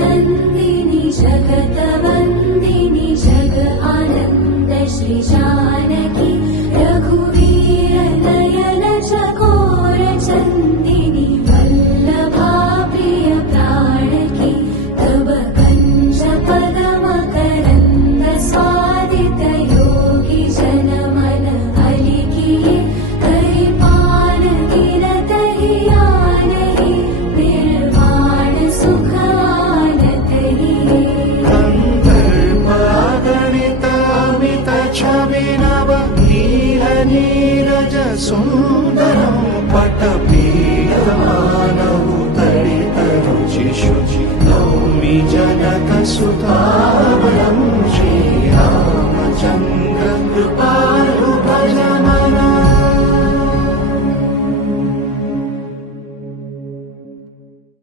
नन्दिनि जगतवन्दिनि जग आनन्द श्री जानकी रघुवीर नयन चकोर चन्दिनि वल्लभा प्रिय प्राणकी तव कञ्ज पदम करन्द स्वादित योगी जन मन अलिकिये करिपान गिरत हियानहि निर्वाण सुख आनत हिये गणित अमित छवि नव नील नीरज सुन्दरं पटपीयमानौ तडित रुचि शुचि नौमि जनक सुतावरम्